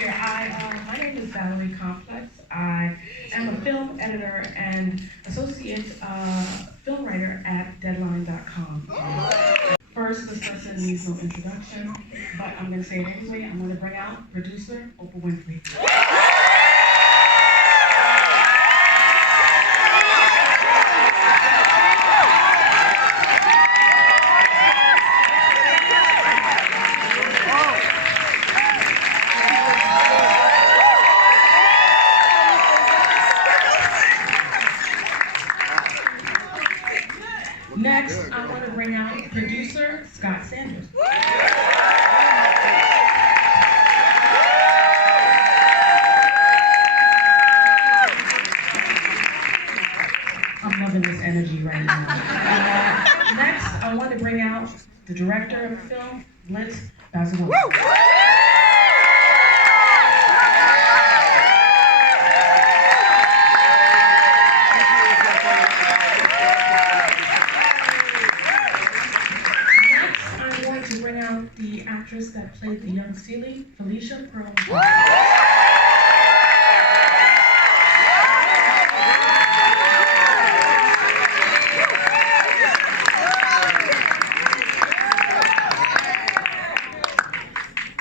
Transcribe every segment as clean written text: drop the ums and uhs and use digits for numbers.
here. My name is Valerie Complex. I am a film editor and associate film writer at Deadline.com. First, this person needs no introduction, but I'm going to say it anyway. I'm going to bring out producer Oprah Winfrey. Next, I want to bring out producer Scott Sanders. I'm loving this energy right now. Next, I want to bring out the director of the film, Blitz Basil. The actress that played the young Celie, Felicia Pearl.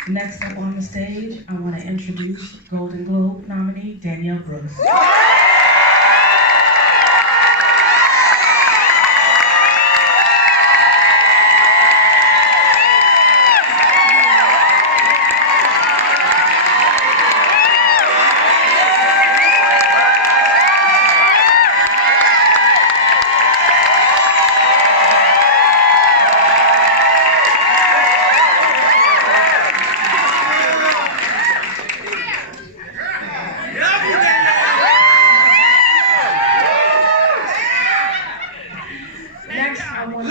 Next up on the stage, I want to introduce Golden Globe nominee Danielle Brooks. Next, I want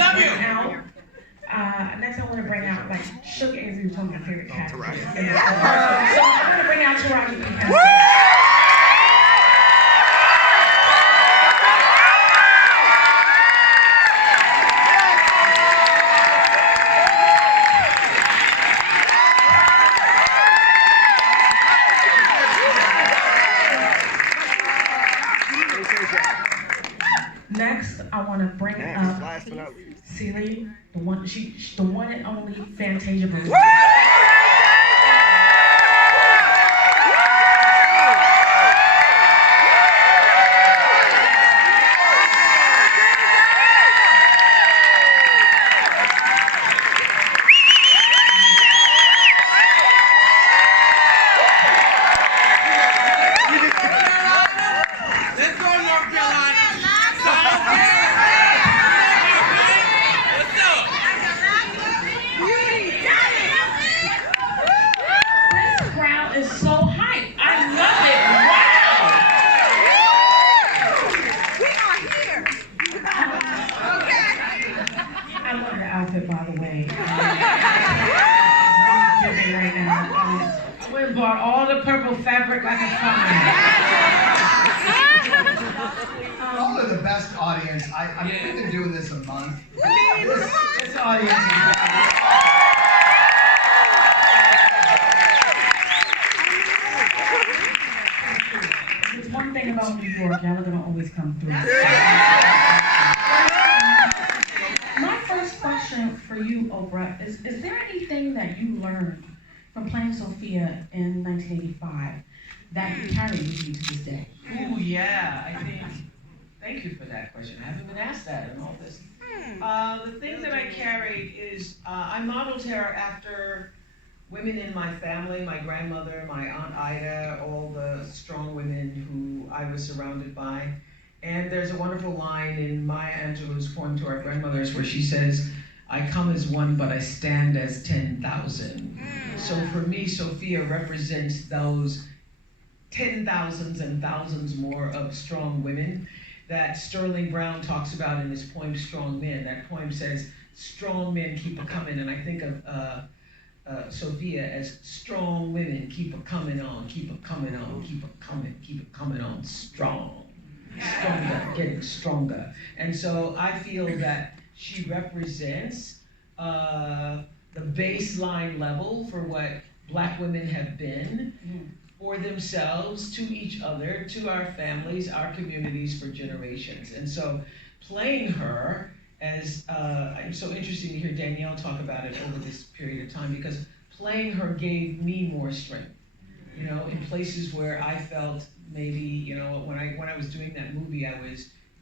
to bring out, like, Sugar is one of my favorite characters. So I'm going to bring out Taraji P. Henson. Next, I want to bring up Celie, the one and only Fantasia Barber. Is so hype. I love it. Wow. We are here. Okay. I love the outfit, by the way. Right now. I went and bought all the purple fabric I could find. Y'all are the best audience. I've been doing this a month. This audience is one thing about New York, y'all are gonna always come through. My first question for you, Oprah, is there anything that you learned from playing Sophia in 1985 that you carry with you to this day? Oh yeah, I think, thank you for that question. I haven't been asked that in all this. The thing that I carried is, I modeled her after women in my family, my grandmother, my Aunt Ida, all the strong women who I was surrounded by. And there's a wonderful line in Maya Angelou's poem to our grandmothers where she says, "I come as one, but I stand as 10,000." So for me, Sophia represents those 10,000s and thousands more of strong women that Sterling Brown talks about in his poem, Strong Men. That poem says, strong men keep a-coming, and I think of Sophia as strong women keep a-coming on, keep a-coming on, keep a-coming on, strong. Stronger, getting stronger. And so I feel that she represents the baseline level for what Black women have been for themselves, to each other, to our families, our communities for generations. And so playing her as, I'm so interested to hear Danielle talk about it over this period of time, because playing her gave me more strength. You know, in places where I felt maybe, you know, when I was doing that movie,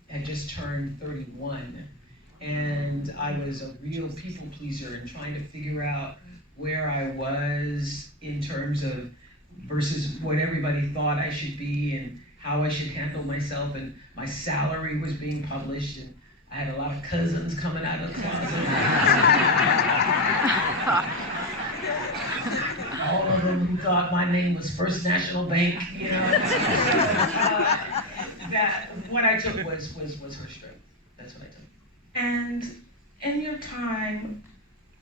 had just turned 31, and I was a real people pleaser and trying to figure out where I was in terms of versus what everybody thought I should be and how I should handle myself, and my salary was being published, and I had a lot of cousins coming out of the closet. All of them who thought my name was First National Bank, you know. That what I took was her strength. That's what I took. And in your time,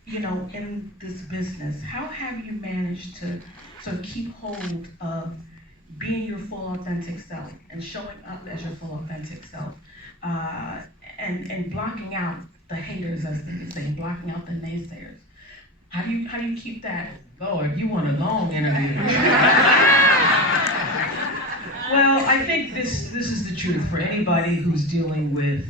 you know, in this business, how have you managed to sort of keep hold of being your full authentic self and showing up as your full authentic self, and blocking out the haters, as they say, blocking out the naysayers? How do you keep that? Lord, you want a long interview. Well, I think this is the truth for anybody who's dealing with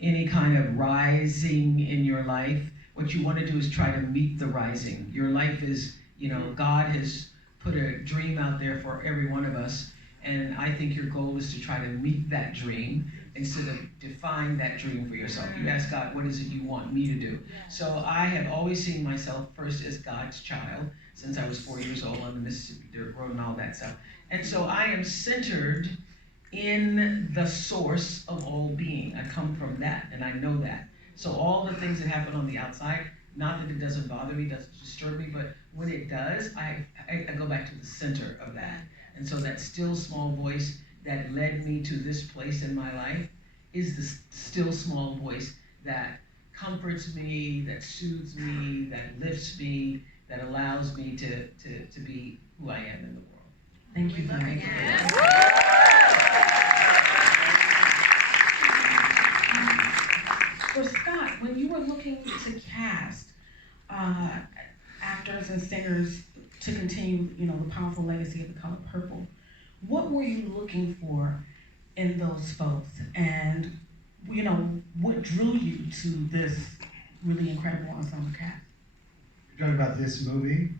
any kind of rising in your life. What you want to do is try to meet the rising. Your life is, you know, God has put a dream out there for every one of us, and I think your goal is to try to meet that dream instead of define that dream for yourself. You ask God, what is it you want me to do? So I have always seen myself first as God's child since I was 4 years old on the Mississippi Dirt Road and all that stuff. And so I am centered in the source of all being. I come from that, and I know that. So all the things that happen on the outside, not that it doesn't bother me, doesn't disturb me, but when it does, I go back to the center of that. And so that still small voice that led me to this place in my life is the still small voice that comforts me, that soothes me, that lifts me, that allows me to be who I am in the world. Thank you. For Scott, when you were looking to cast actors and singers to continue, you know, the powerful legacy of The Color Purple, what were you looking for in those folks? And, you know, what drew you to this really incredible ensemble cast? You're talking about this movie?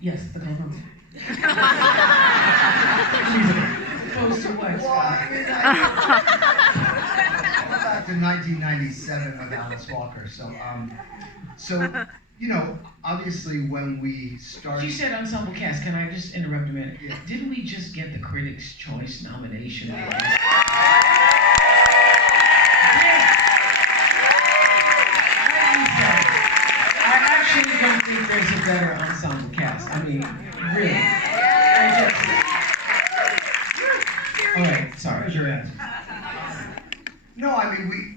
Yes, The Color Purple. Opposed to what, Scott? Back to 1997 with Alice Walker. So you know, obviously when we started. You said ensemble cast. Can I just interrupt a minute? Yeah. Didn't we just get the Critics' Choice nomination? Yeah. I actually don't think there's a better ensemble cast. I mean, really. All right, sorry. Where's your answer? No, I mean,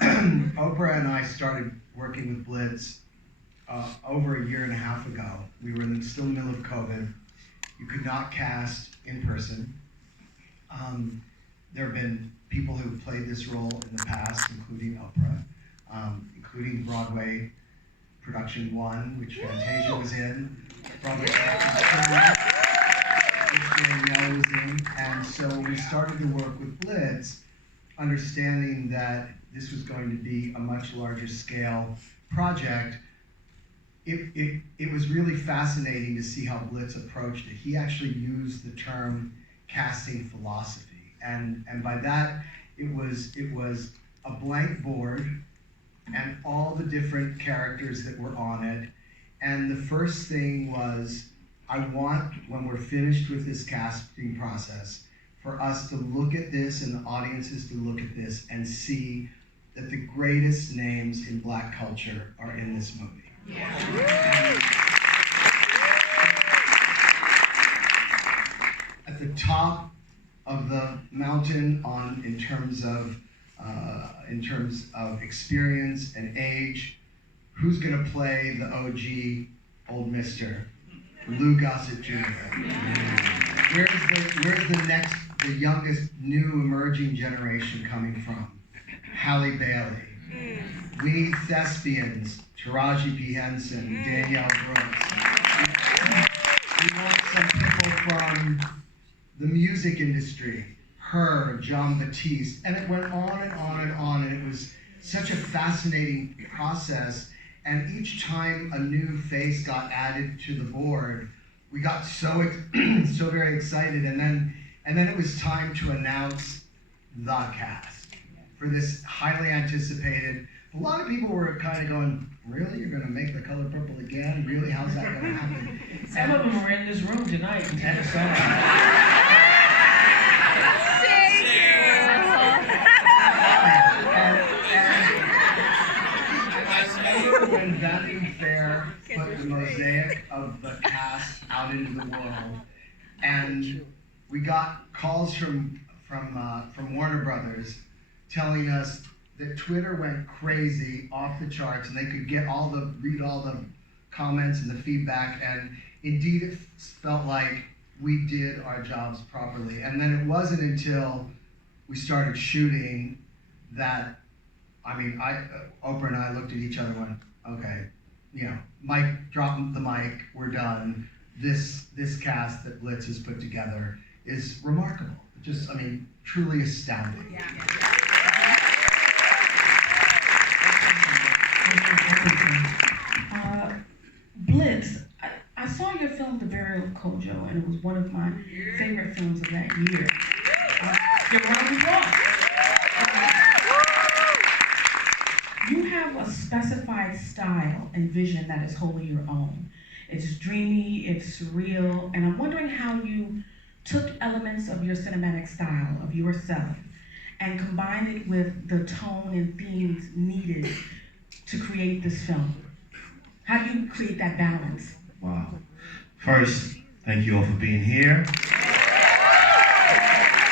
Oprah and I started working with Blitz over a year and a half ago. We were still in the middle of COVID. You could not cast in person. There have been people who played this role in the past, including Oprah, including Broadway Production 1, which Fantasia was in, Broadway Production 2, which Danielle was in. And so we started to work with Blitz, understanding that this was going to be a much larger scale project. It was really fascinating to see how Blitz approached it. He actually used the term casting philosophy, and by that it was a blank board and all the different characters that were on it. And the first thing was, I want, when we're finished with this casting process, for us to look at this and the audiences to look at this and see that the greatest names in Black culture are in this movie. Yeah. At the top of the mountain in terms of experience and age, who's gonna play the OG Old Mister? Lou Gossett Jr. Where's the youngest new emerging generation coming from? Halle Bailey. We need thespians, Taraji P. Henson, Danielle Brooks. We want some people from the music industry, her, John Batiste, and it went on and on and on, and it was such a fascinating process. And each time a new face got added to the board, we got so very excited, and then it was time to announce the cast for this highly anticipated. A lot of people were kind of going, "Really, you're going to make The Color Purple again? Really, how's that going to happen?" Some of them were in this room tonight. When Vanity Fair put the mosaic of the cast out into the world, and we got calls from Warner Brothers telling us that Twitter went crazy, off the charts, and they could read all the comments and the feedback, and indeed it felt like we did our jobs properly. And then it wasn't until we started shooting that, Oprah and I looked at each other and went, okay, Mike, drop the mic, we're done. This cast that Blitz has put together is remarkable. Just, truly astounding. Yeah. Blitz, I saw your film, The Burial of Kojo, and it was one of my favorite films of that year. Give a round of applause. You have a specified style and vision that is wholly your own. It's dreamy, it's surreal, and I'm wondering how you took elements of your cinematic style, of yourself, and combined it with the tone and themes needed to create this film. How do you create that balance? Wow. First, thank you all for being here.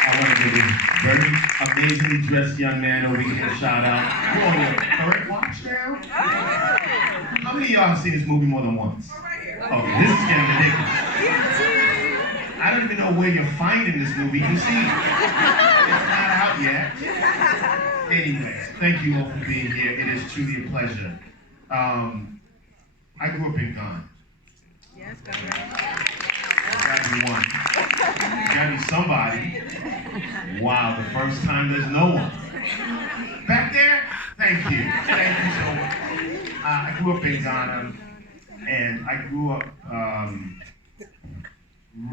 I want to give a very amazingly dressed young man over here a shout out. You're on your third watch now? How many of y'all have seen this movie more than once? Okay, this is getting ridiculous. I don't even know where you're finding this movie. You see, it's not out yet. Anyway, thank you all for being here. It is truly a pleasure. I grew up in Ghana. Yes, Gotta be one. Gotta be somebody. Wow, the first time there's no one. Back there? Thank you. Thank you so much. I grew up in Ghana, and I grew up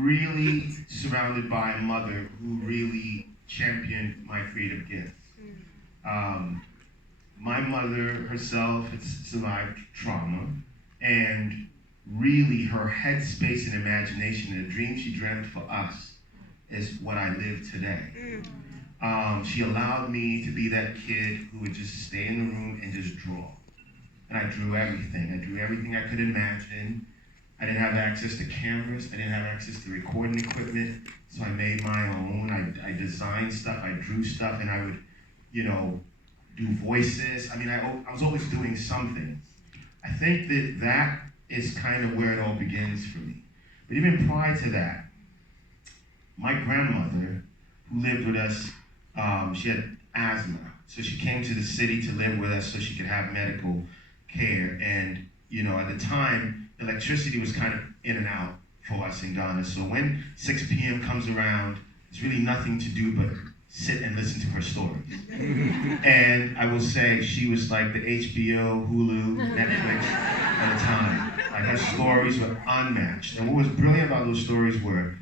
really surrounded by a mother who really championed my creative gifts. My mother herself had survived trauma, and really her headspace and imagination and the dream she dreamt for us is what I live today. She allowed me to be that kid who would just stay in the room and just draw. And I drew everything. I drew everything I could imagine. I didn't have access to cameras. I didn't have access to recording equipment. So I made my own. I designed stuff. I drew stuff, and I would, do voices. I was always doing something. I think that is kind of where it all begins for me. But even prior to that, my grandmother, who lived with us, she had asthma. So she came to the city to live with us so she could have medical care. And, at the time, electricity was kind of in and out for us in Ghana. So when 6 p.m. comes around, there's really nothing to do but sit and listen to her stories. And I will say she was like the HBO, Hulu, Netflix at the time. Like her stories were unmatched. And what was brilliant about those stories were,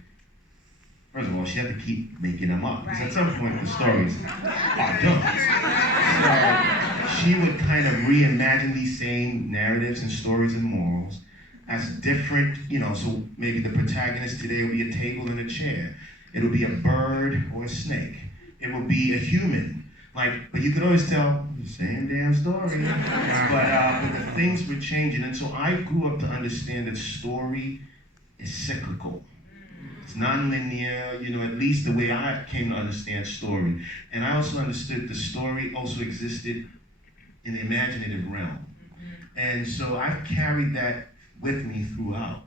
first of all, she had to keep making them up. Because at some point the stories are done. So she would kind of reimagine these same narratives and stories and morals as different, so maybe the protagonist today will be a table and a chair. It'll be a bird or a snake. It will be a human. But you could always tell the same damn story. But the things were changing. And so I grew up to understand that story is cyclical. It's non-linear, at least the way I came to understand story. And I also understood the story also existed in the imaginative realm. And so I carried that with me throughout.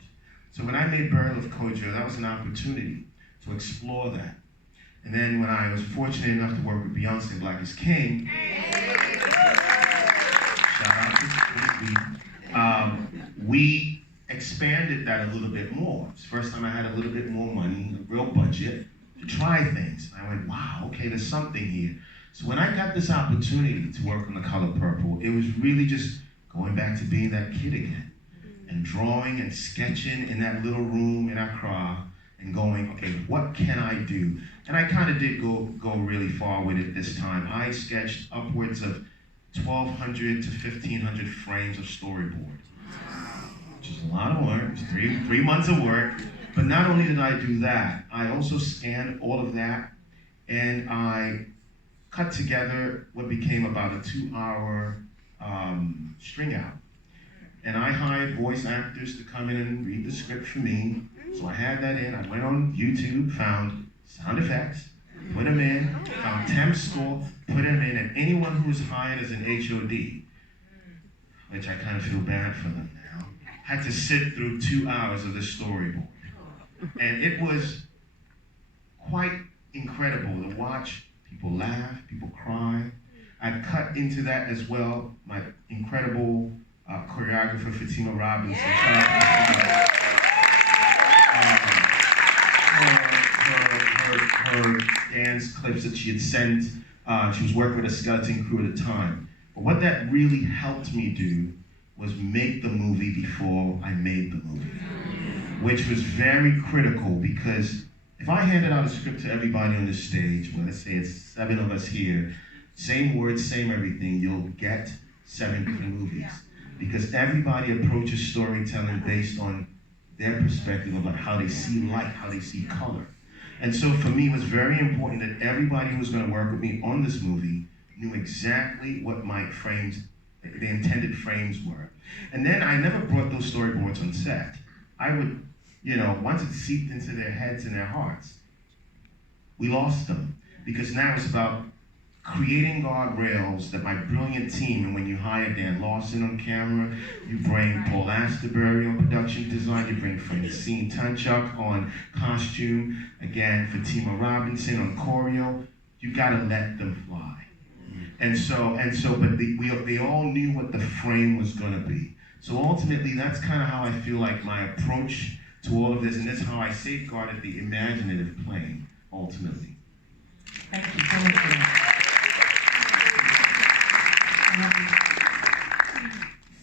So when I made Burial of Kojo, that was an opportunity to explore that. And then when I was fortunate enough to work with Beyonce and Black is King, shout out to Sweet, we expanded that a little bit more. It's the first time I had a little bit more money, a real budget to try things. And I went, wow, okay, there's something here. So when I got this opportunity to work on The Color Purple, it was really just going back to being that kid again and drawing and sketching in that little room in Accra and going, okay, what can I do? And I kind of did go really far with it this time. I sketched upwards of 1,200 to 1,500 frames of storyboard, which is a lot of work. It's three months of work. But not only did I do that, I also scanned all of that and I cut together what became about a 2-hour string out. And I hired voice actors to come in and read the script for me. So I had that in. I went on YouTube, found sound effects, put them in, found temp score, put them in, and anyone who was hired as an HOD, which I kind of feel bad for them now, had to sit through 2 hours of the storyboard. And it was quite incredible to watch people laugh, people cry. I cut into that as well. My incredible choreographer, Fatima Robinson. Her dance clips that she had sent. She was working with a skeleton crew at the time. But what that really helped me do was make the movie before I made the movie, which was very critical because if I handed out a script to everybody on this stage, well, let's say it's 7 of us here, same words, same everything, you'll get 7 different movies. Because everybody approaches storytelling based on their perspective of like how they see light, how they see color. And so for me, it was very important that everybody who was going to work with me on this movie knew exactly what my frames, the intended frames were. And then I never brought those storyboards on set. I would, once it seeped into their heads and their hearts, we lost them. Because now it's about creating guardrails that my brilliant team, and when you hire Dan Lawson on camera, you bring Paul Asterbury on production design, you bring Francine Tunchuk on costume, again, Fatima Robinson on choreo, you gotta let them fly. But they all knew what the frame was gonna be. So ultimately, that's kind of how I feel like my approach to all of this, and that's how I safeguarded the imaginative plane, ultimately. Thank you so much for that.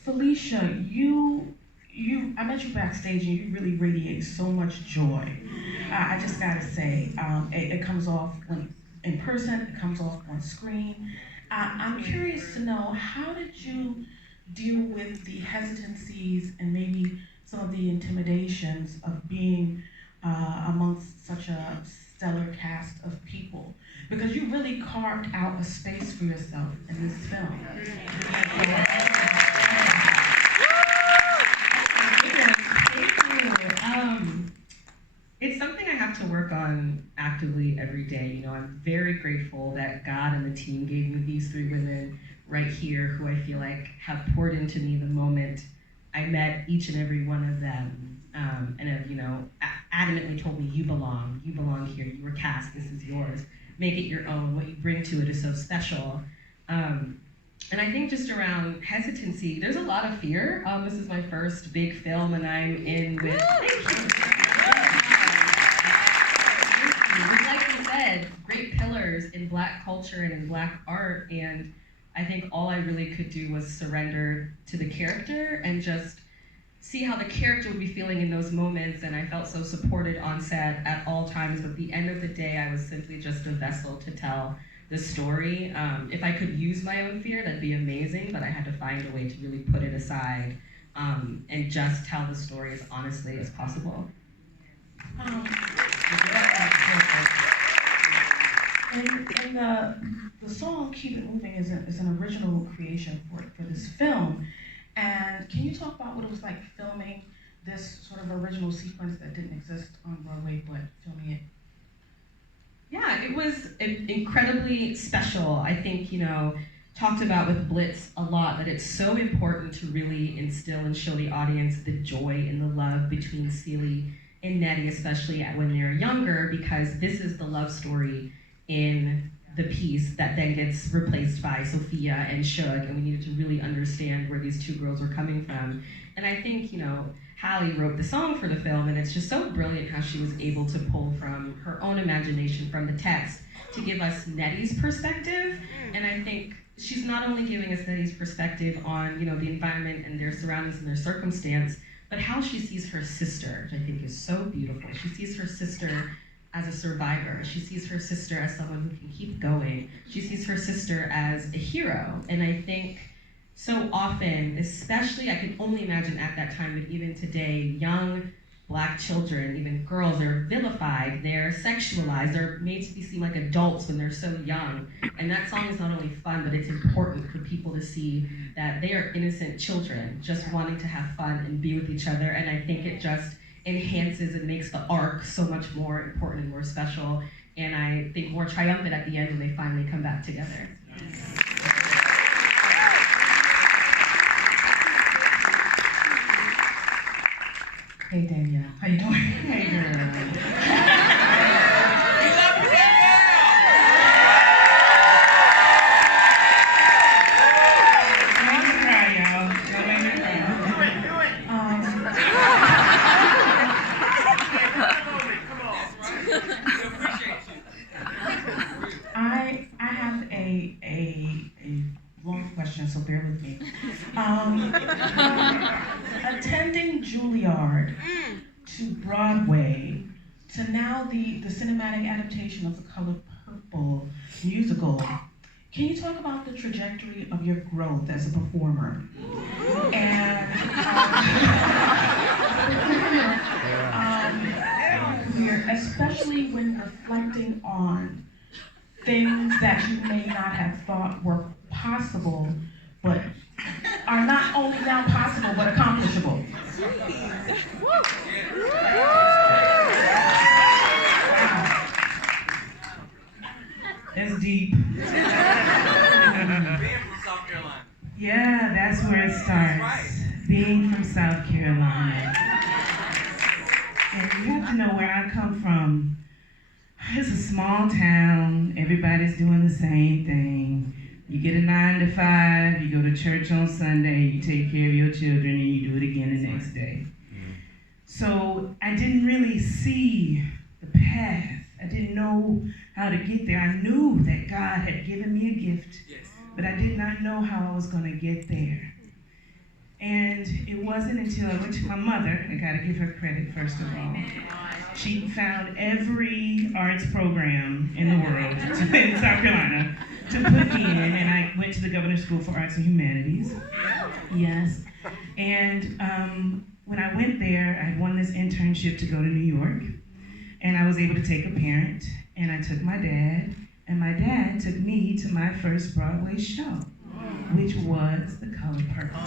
Felicia, I met you backstage and you really radiate so much joy. I just gotta say, it comes off in person, it comes off on screen. I'm curious to know, how did you deal with the hesitancies and maybe some of the intimidations of being amongst such a stellar cast of people? Because you really carved out a space for yourself in this film. It's something I have to work on actively every day. I'm very grateful that God and the team gave me these 3 women right here who I feel like have poured into me the moment I met each and every one of them, and have, adamantly told me, you belong here, you were cast, this is yours, make it your own, what you bring to it is so special. And I think just around hesitancy, there's a lot of fear. This is my first big film and I'm in with, like you said, great pillars in Black culture and in Black art, and I think all I really could do was surrender to the character and just see how the character would be feeling in those moments, and I felt so supported on set at all times, but at the end of the day, I was simply just a vessel to tell the story. If I could use my own fear, that'd be amazing, but I had to find a way to really put it aside and just tell the story as honestly as possible. And the song "Keep It Moving" is an original creation for this film. And can you talk about what it was like filming this sort of original sequence that didn't exist on Broadway, but filming it? Yeah, it was incredibly special. I think, talked about with Blitz a lot, that it's so important to really instill and show the audience the joy and the love between Celie and Nettie, especially when they're younger, because this is the love story in the piece that then gets replaced by Sophia and Shug, and we needed to really understand where these 2 girls were coming from. And I think, Hallie wrote the song for the film, and it's just so brilliant how she was able to pull from her own imagination from the text to give us Nettie's perspective. And I think she's not only giving us Nettie's perspective on, you know, the environment and their surroundings and their circumstance, but how she sees her sister, which I think is so beautiful. She sees her sister as a survivor. She sees her sister as someone who can keep going. She sees her sister as a hero. And I think so often, especially I can only imagine at that time, but even today, young Black children, even girls, they're vilified, they're sexualized, they're made to be seen like adults when they're so young. And that song is not only fun, but it's important for people to see that they are innocent children just wanting to have fun and be with each other. And I think it just enhances and makes the arc so much more important and more special. And I think more triumphant at the end when they finally come back together. Hey Danielle, how you doing? Hey girl. I have a long question, so bear with me. Attending Juilliard to Broadway to now the cinematic adaptation of The Color Purple musical, can you talk about the trajectory of your growth as a performer? And especially when reflecting on things that you may not have thought were possible, but are not only now possible, but accomplishable. Wow. It's deep. Being from South Carolina. Yeah, that's where it starts. Right. Being from South Carolina. And you have to know where I come from. It's a small town. Everybody's doing the same thing. You get a 9 to 5, you go to church on Sunday, you take care of your children, and you do it again the next day. So I didn't really see the path. I didn't know how to get there. I knew that God had given me a gift, but I did not know how I was going to get there. And it wasn't until I went to my mother, I gotta give her credit first of all. She found every arts program in the world in South Carolina to put me in, and I went to the Governor's School for Arts and Humanities. Yes. And when I went there, I had won this internship to go to New York, and I was able to take a parent, and I took my dad, and my dad took me to my first Broadway show, which was The Color Purple.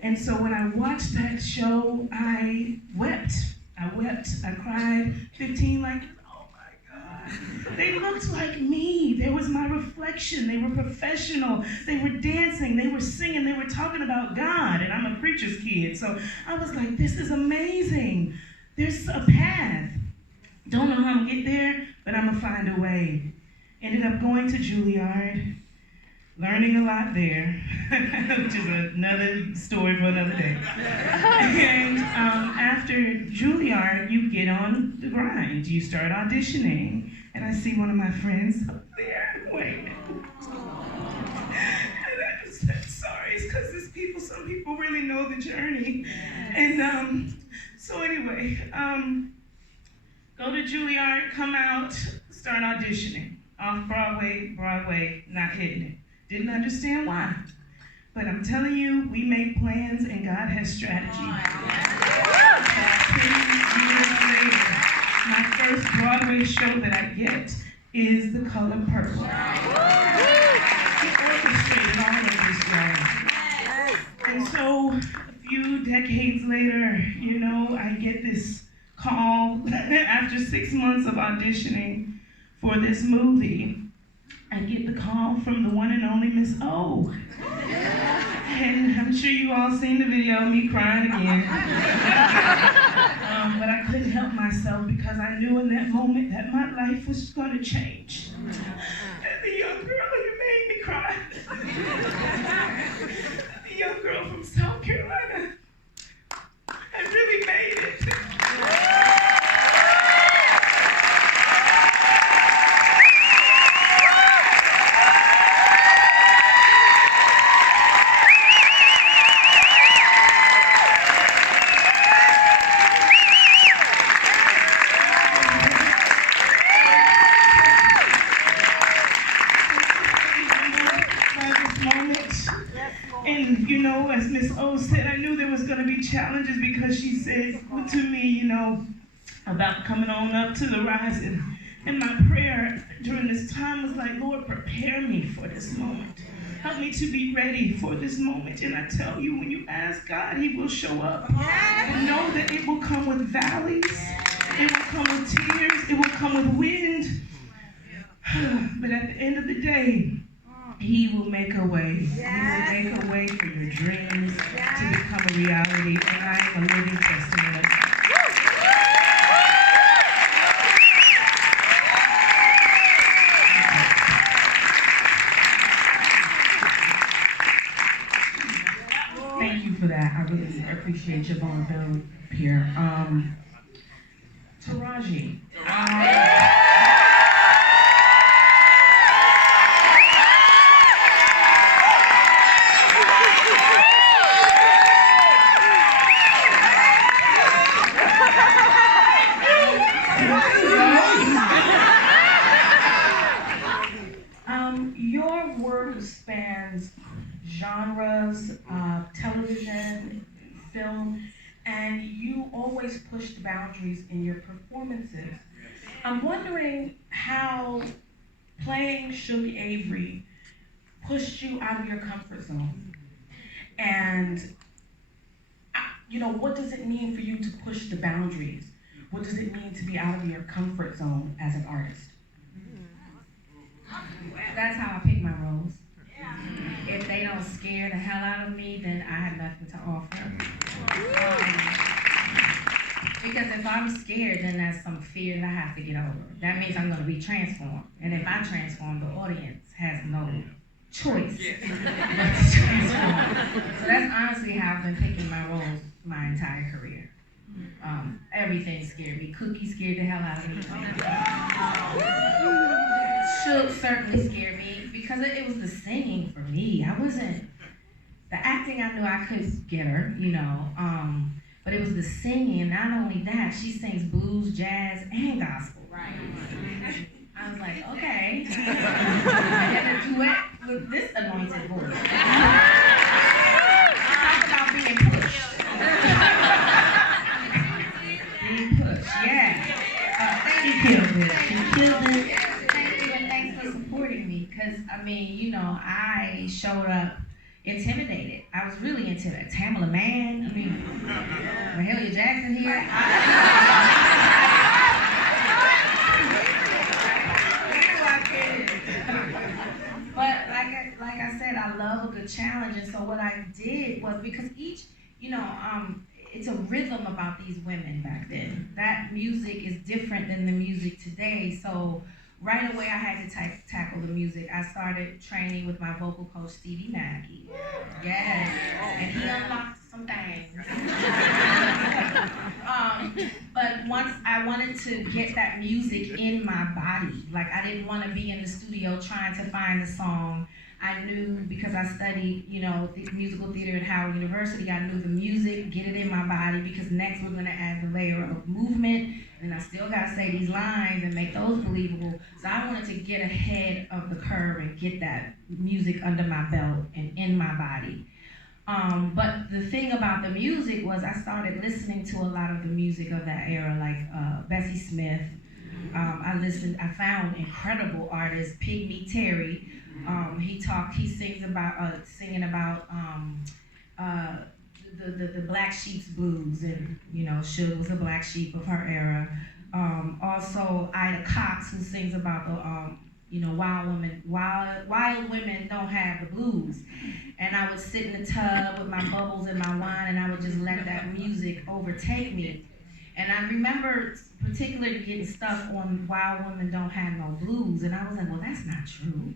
And so when I watched that show, I wept. I cried 15 like, oh my God. They looked like me. There was my reflection. They were professional. They were dancing. They were singing. They were talking about God. And I'm a preacher's kid. So I was like, this is amazing. There's a path. Don't know how I'm gonna get there, but I'm gonna find a way. Ended up going to Juilliard, learning a lot there, which is another story for another day. And after Juilliard, you get on the grind. You start auditioning, and I see one of my friends up there. Wait. And I just said, sorry, it's because some people really know the journey. And so anyway, go to Juilliard, come out, start auditioning. Off Broadway, not hitting it. Didn't understand why. But I'm telling you, we make plans and God has strategy. 10 years later, my first Broadway show that I get is The Color Purple. He orchestrated all of this, y'all. And so, a few decades later, you know, I get this call after 6 months of auditioning for this movie. I get the call from the one and only Miss O. And I'm sure you all seen the video of me crying again. But I couldn't help myself because I knew in that moment that my life was going to change. And the young girl, you made me cry. gonna be challenges because she said to me, you know, about coming on up to the rise. And my prayer during this time was like, Lord, prepare me for this moment. Help me to be ready for this moment. And I tell you, when you ask God, He will show up. And know that it will come with valleys. It will come with tears. It will come with wind. But at the end of the day, He will make a way. He will make a way for your dreams to become a reality. And I am a living testament. Thank you for that. I really appreciate your vulnerability here. Taraji. Your work spans genres, television, film, and you always push the boundaries in your performances. I'm wondering how playing Suge Avery pushed you out of your comfort zone. And, you know, what does it mean for you to push the boundaries? What does it mean to be out of your comfort zone as an artist? That's how I pick my roles. If they don't scare the hell out of me, then I have nothing to offer. Because if I'm scared, then that's some fear that I have to get over. That means I'm going to be transformed. And if I transform, the audience has no choice but to transform. So that's honestly how I've been picking my roles my entire career. Everything scared me. Cookie scared the hell out of me. Shook certainly scared me because it was the singing for me. The acting I knew I could get her, you know, but it was the singing, and not only that, she sings blues, jazz, and gospel. Right. I was like, okay. I had a duet with this anointed voice. Talk about being pushed. Being pushed, yeah. She killed it. She killed it. Thank you, and thanks for supporting me. Because, I mean, you know, I showed up intimidated. I was really intimidated. Tamala Man, I mean, Mahalia Jackson here. But like I said, I love a good challenge. And so what I did was, because each, you know, it's a rhythm about these women back then. That music is different than the music today. So right away, I had to tackle the music. I started training with my vocal coach, Stevie Mackey. Yes, and he unlocked some things. But once I wanted to get that music in my body, like I didn't want to be in the studio trying to find the song. I knew, because I studied, you know, musical theater at Howard University, I knew the music, get it in my body, because next we're gonna add the layer of movement, and I still gotta say these lines and make those believable. So I wanted to get ahead of the curve and get that music under my belt and in my body. But the thing about the music was I started listening to a lot of the music of that era, like Bessie Smith. I found incredible artists, Pygmy Terry. He sings about singing about the Black Sheep's blues, and you know, Suge was a black sheep of her era. Also Ida Cox, who sings about the you know, wild women don't have the blues. And I would sit in the tub with my bubbles and my wine, and I would just let that music overtake me. And I remember particularly getting stuck on Wild Women Don't Have No Blues, and I was like, well, that's not true,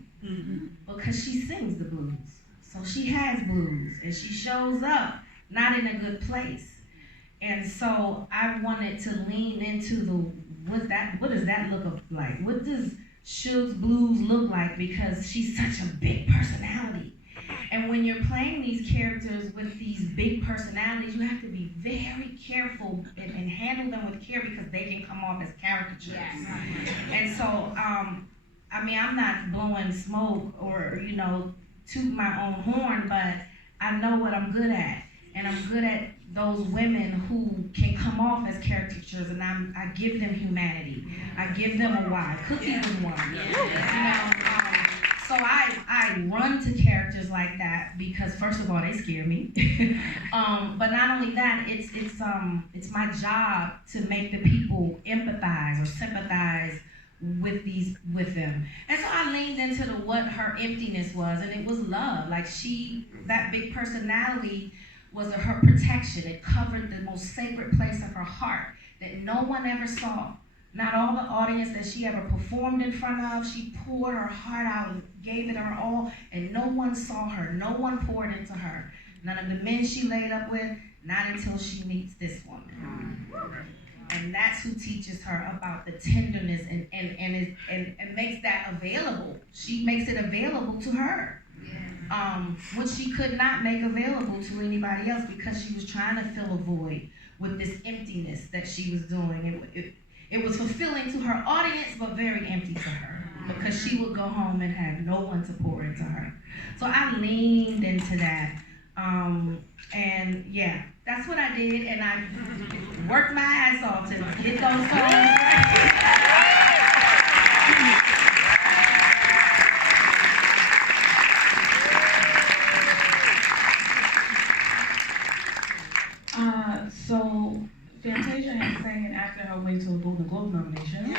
because she sings the blues. So she has blues, and she shows up not in a good place. And so I wanted to lean into what does that look like? What does Suge's blues look like? Because she's such a big personality. And when you're playing these characters with these big personalities, you have to be very careful and handle them with care, because they can come off as caricatures. Yes. And so, I mean, I'm not blowing smoke or, you know, toot my own horn, but I know what I'm good at. And I'm good at those women who can come off as caricatures, and I give them humanity. I give them a why. Cookie was one. So I run to characters like that because first of all they scare me, but not only that, it's my job to make the people empathize or sympathize with them. And so I leaned into what her emptiness was, and it was love. Like that big personality was her protection. It covered the most sacred place of her heart that no one ever saw. Not all the audience that she ever performed in front of. She poured her heart out and gave it her all, and no one saw her. No one poured into her. None of the men she laid up with, not until she meets this woman. And that's who teaches her about the tenderness and makes that available. She makes it available to her. Which she could not make available to anybody else because she was trying to fill a void with this emptiness that she was doing. It was fulfilling to her audience, but very empty to her because she would go home and have no one to pour into her. So I leaned into that. And yeah, that's what I did, and I worked my ass off to get those songs right. So Fantasia has sang and acted her way to a Golden Globe nomination.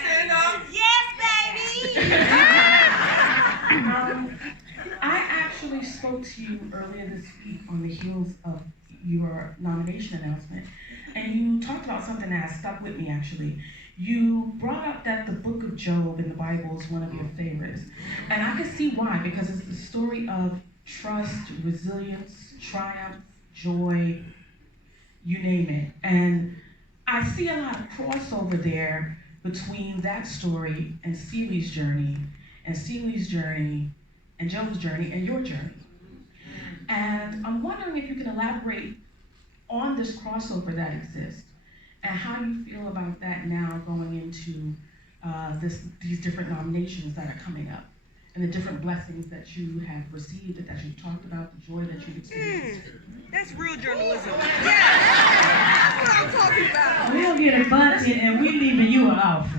Stand up. Yes, baby. I actually spoke to you earlier this week on the heels of your nomination announcement, and you talked about something that has stuck with me actually. You brought up that the book of Job in the Bible is one of your favorites. And I can see why, because it's the story of trust, resilience, triumph, joy, you name it. And I see a lot of crossover there between that story and Celi's journey, and Celi's journey, and Job's journey, and your journey. And I'm wondering if you can elaborate on this crossover that exists, and how you feel about that now going into these different nominations that are coming up, and the different blessings that you have received, that you've talked about, the joy that you've experienced. That's real journalism. Yeah, that's what I'm talking about. We'll get a budget and we leaving you an offer.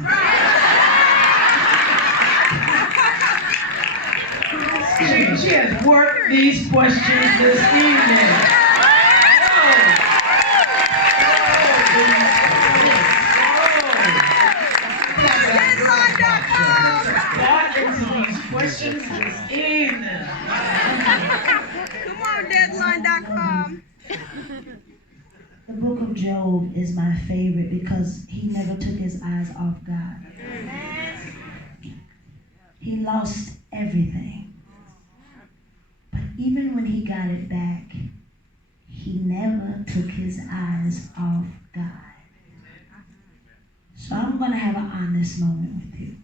She has worked these questions this evening. Questions this evening. Come on, Deadline.com. The book of Job is my favorite because he never took his eyes off God. He lost everything. But even when he got it back, he never took his eyes off God. So I'm going to have an honest moment with you.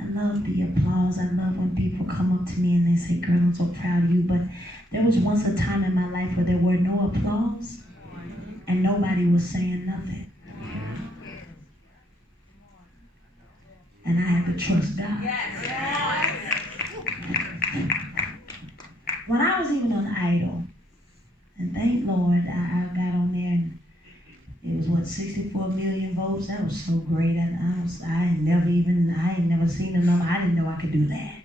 I love the applause. I love when people come up to me and they say, "Girl, I'm so proud of you." But there was once a time in my life where there were no applause and nobody was saying nothing. And I had to trust God. When I was even on Idol, and thank Lord, I got on there and it was 64 million votes. That was so great. I ain't never seen a number. I didn't know I could do that.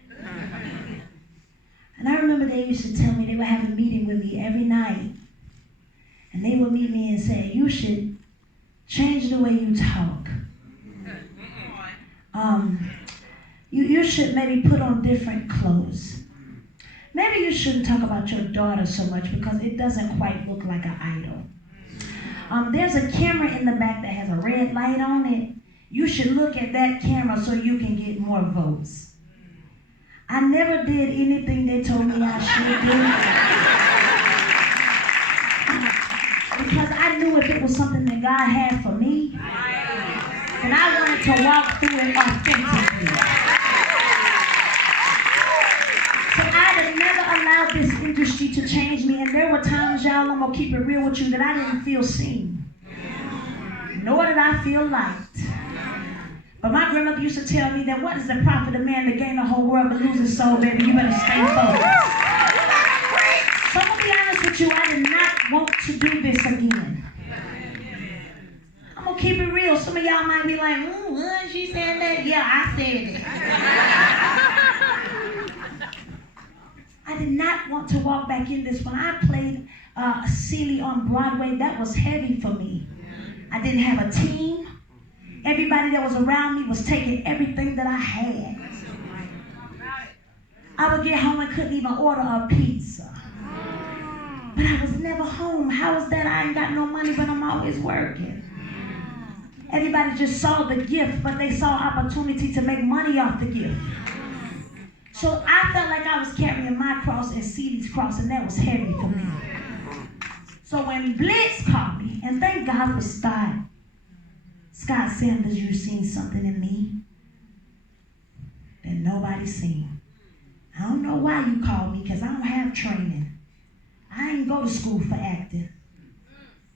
And I remember they used to tell me they would have a meeting with me every night. And they would meet me and say, "You should change the way you talk. You should maybe put on different clothes. Maybe you shouldn't talk about your daughter so much because it doesn't quite look like an idol. There's a camera in the back that has a red light on it. You should look at that camera so you can get more votes." I never did anything they told me I should do. Because I knew if it was something that God had for me, then I wanted to walk through it authentically. So I'd have never allowed this industry to change me. And there were times, y'all, I'm going to keep it real with you, that I didn't feel seen. Nor did I feel liked. But my grandmother used to tell me that what is the profit of man to gain the whole world but lose his soul, baby? You better stay focused. So I'm going to be honest with you, I did not want to do this again. I'm going to keep it real. Some of y'all might be like, she said that? Yeah, I said it. I did not want to walk back in this. When I played Celie on Broadway, that was heavy for me. I didn't have a team. Everybody that was around me was taking everything that I had. I would get home and couldn't even order a pizza. But I was never home. How is that? I ain't got no money, but I'm always working. Everybody just saw the gift, but they saw opportunity to make money off the gift. So I felt like I was carrying my cross and Celie's cross, and that was heavy for me. So when Blitz called me, and thank God for Scott Sanders, you've seen something in me that nobody's seen. I don't know why you called me, because I don't have training. I ain't go to school for acting.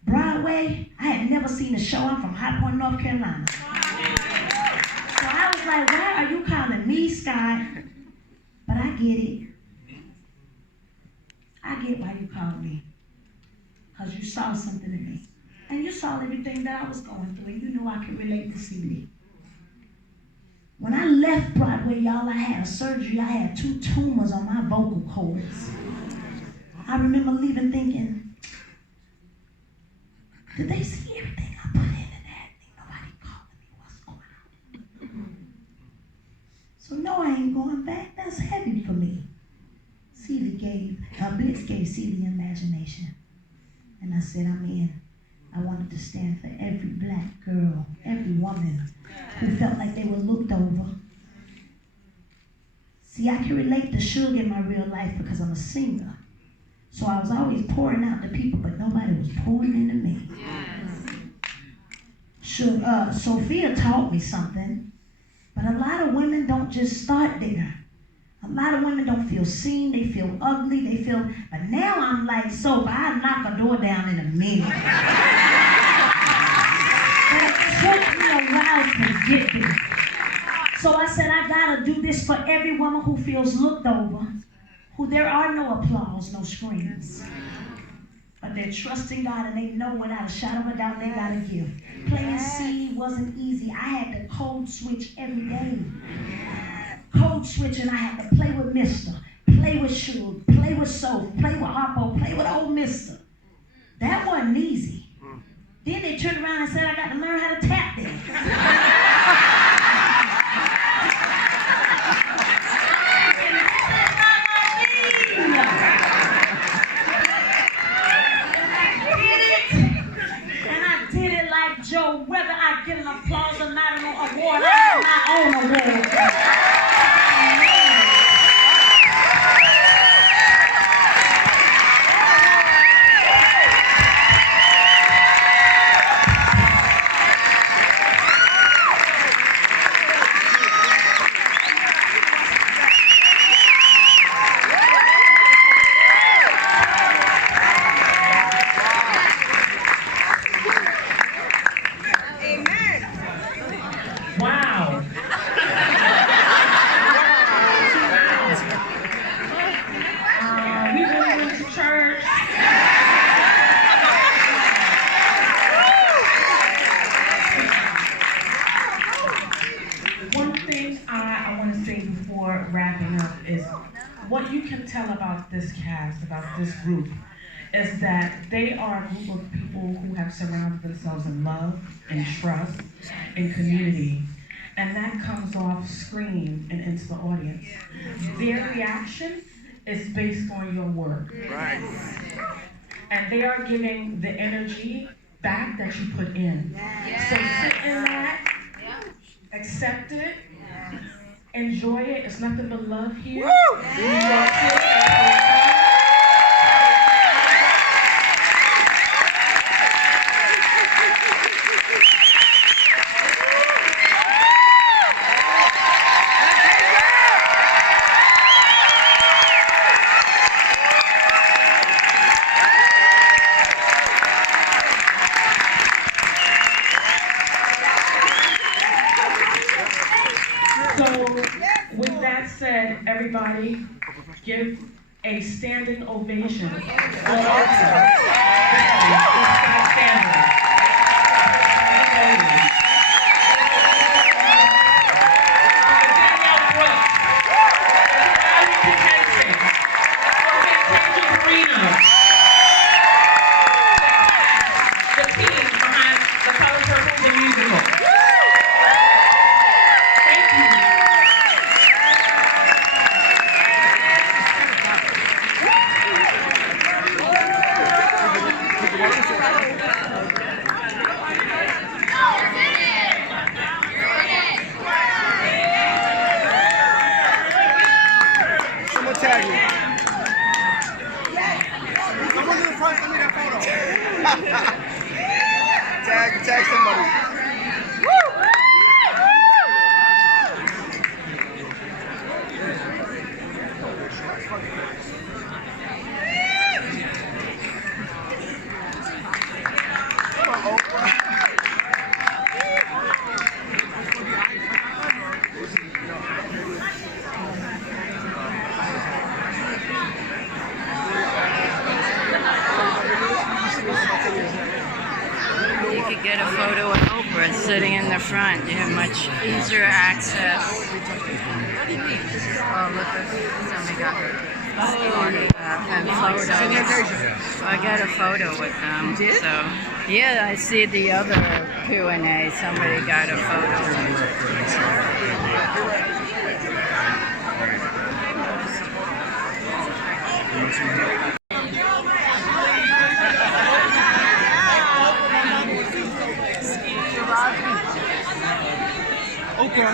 Broadway, I had never seen a show. I'm from High Point, North Carolina. So I was like, why are you calling me, Scott? But I get it. I get why you called me. Because you saw something in me. And you saw everything that I was going through, and you knew I could relate to Celie. When I left Broadway, y'all, I had a surgery. I had 2 tumors on my vocal cords. I remember leaving thinking, did they see everything I put in that? Ain't nobody calling me. What's going on? So no, I ain't going back. That's heavy for me. Blitz gave Celie imagination. And I said, I'm in. I wanted to stand for every black girl, every woman who felt like they were looked over. See, I can relate to Suge in my real life because I'm a singer. So I was always pouring out to people, but nobody was pouring into me. Yes. Sophia taught me something, but a lot of women don't just start there. A lot of women don't feel seen, they feel ugly, but now I'm like, Sophia, I knock a door down in a minute. But it took me a while to get there. So I said, I gotta do this for every woman who feels looked over, who there are no applause, no screams. But they're trusting God and they know without a shadow of a doubt they got a gift. Playing Celie wasn't easy. I had to code switch every day. Code switch, and I had to play with Mister, play with Suge, play with Soph, play with Harpo, play with old Mister. That wasn't easy. Then they turned around and said I got to learn how to tap dance. Joe, whether I get an applause or not, an award, I have my own award. What you can tell about this cast, about this group, is that they are a group of people who have surrounded themselves in love, in trust, in community. And that comes off screen and into the audience. Their reaction is based on your work. Right. And they are giving the energy back that you put in. Yes. So sit in that, accept it, enjoy it. It's nothing but love here. So, with that said, everybody, give a standing ovation for Oprah. Let's stand up. Tag somebody. You could get a photo of Oprah sitting in the front. You have much easier access. Oh, look, somebody got autograph and photos. I got a photo with them. So, yeah, I see the other Q&A. Somebody got a photo. Okay.